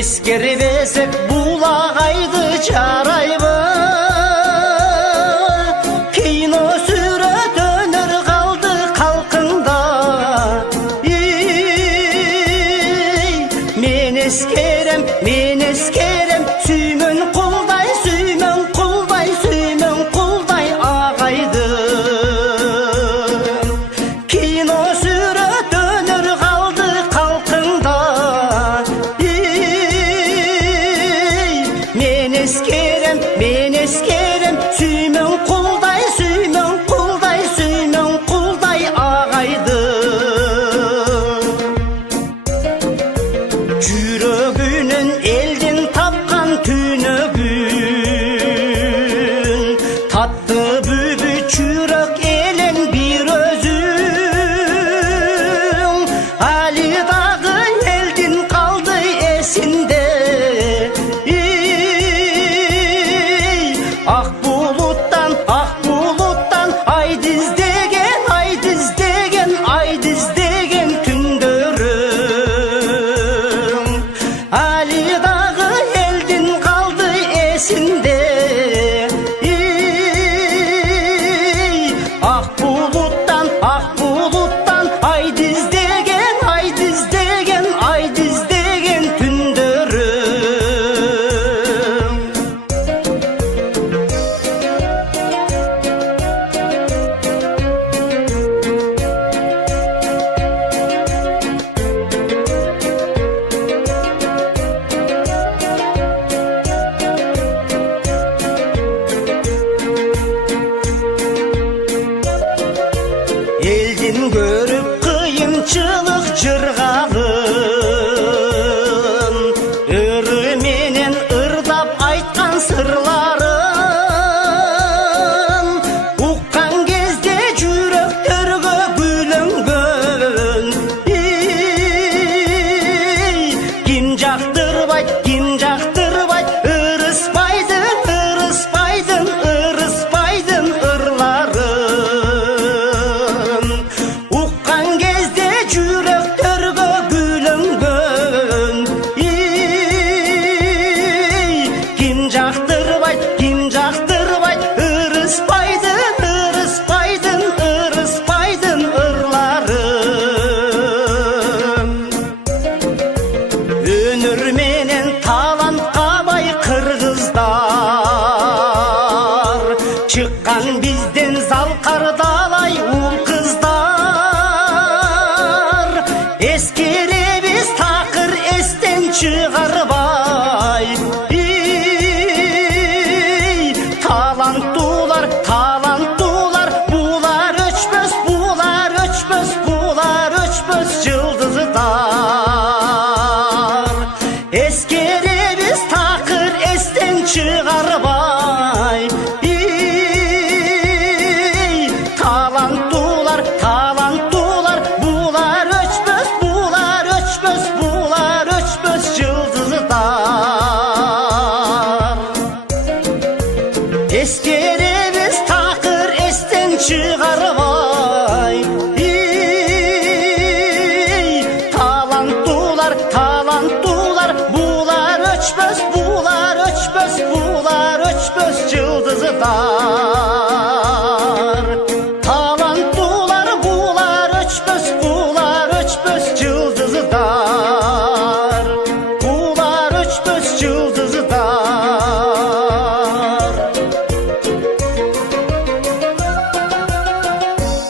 ескербесек булағайды жарайбы. Кино сүрет өнер қалды қалқында. Мен ескерем, сүймен құлдай, ағайды. Кино сүрет өнер қалды қалқында. Мен ескерем, сүймен құлдай, ағайды. Жүрегінен елден тапқан түнегін, татты бүбі жүрек елен бір өзің. Алидағы елден қалды есінде. Ақ бұлыттан ай діздеген түндерің. Алидағы елден қалды есінде. Ақ бұлыттан ай діздеген түндерің. Елден көріп қиыншылық жырға